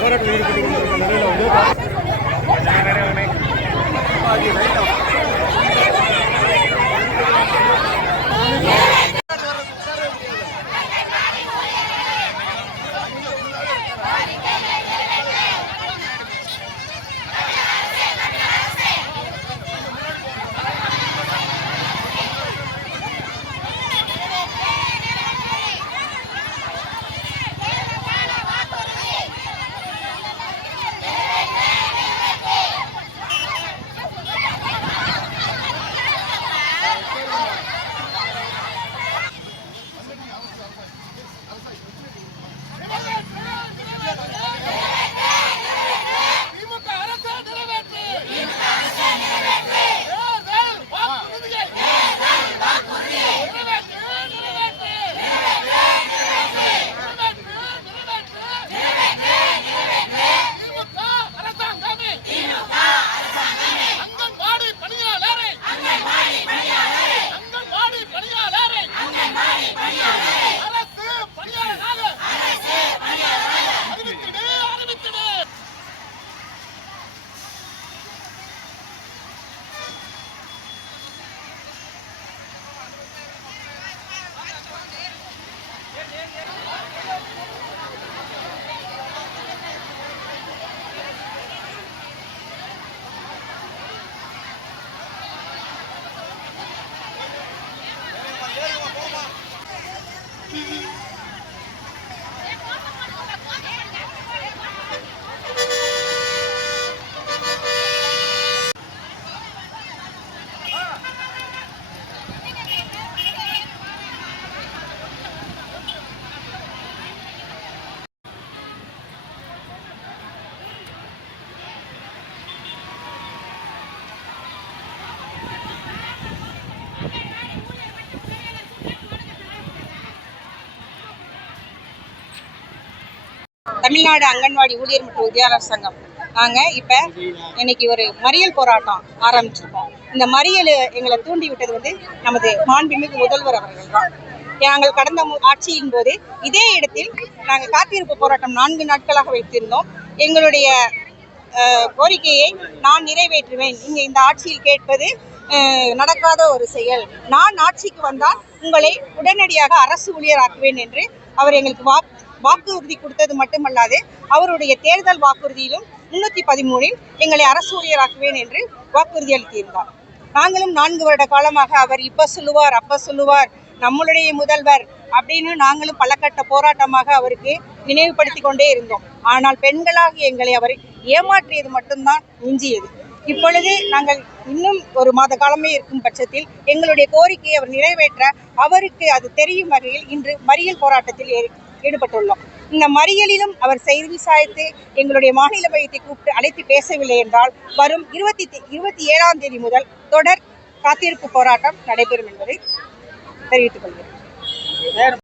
போராட்டம் ஈடுபட்டு கொண்டிருக்கிற நிலையில் தமிழ்நாடு அங்கன்வாடி ஊழியர் மற்றும் உதவியாளர் சங்கம் நாங்கள் இப்போ இன்னைக்கு ஒரு மறியல் போராட்டம் ஆரம்பிச்சிருக்கோம். இந்த மறியல் எங்களை தூண்டி விட்டது நமது மாண்புமிகு முதல்வர் அவர்கள் தான். நாங்கள் கடந்த ஆட்சியின் போது இதே இடத்தில் நாங்கள் காத்திருப்பு போராட்டம் 4 நாட்களாக வைத்திருந்தோம். எங்களுடைய கோரிக்கையை நான் நிறைவேற்றுவேன், இங்கே இந்த ஆட்சியில் கேட்பது நடக்காத ஒரு செயல், நான் ஆட்சிக்கு வந்தால் உங்களை உடனடியாக அரசு ஊழியராக்குவேன் என்று அவர் எங்களுக்கு வாக்குறுதி கொடுத்தது மட்டுமல்லாது அவருடைய தேர்தல் வாக்குறுதியிலும் 313 எங்களை அரசு ஊழியராக்குவேன் என்று வாக்குறுதி அளித்திருந்தார். நாங்களும் 4 வருட காலமாக அவர் இப்ப சொல்லுவார் அப்ப சொல்லுவார், நம்மளுடைய முதல்வர் அப்படின்னு நாங்களும் பலகட்ட போராட்டமாக அவருக்கு நினைவுபடுத்தி கொண்டே இருந்தோம். ஆனால் பெண்களாக எங்களை அவர் ஏமாற்றியது மட்டும்தான் மிஞ்சியது. இப்பொழுது நாங்கள் இன்னும் ஒரு மாத காலமே இருக்கும் பட்சத்தில் எங்களுடைய கோரிக்கையை அவர் நிறைவேற்ற அவருக்கு அது தெரியும் வகையில் இன்று மறியல் போராட்டத்தில் ஈடுபட்டுள்ளோம். இந்த மறியலிலும் அவர் செய்தி சாய்த்து எங்களுடைய மாநில மையத்தை கூப்பிட்டு அழைத்து பேசவில்லை என்றால் வரும் 27ஆம் தேதி முதல் தொடர் காத்திருப்பு போராட்டம் நடைபெறும் என்பதை தெரிவித்துக் கொள்கிறேன்.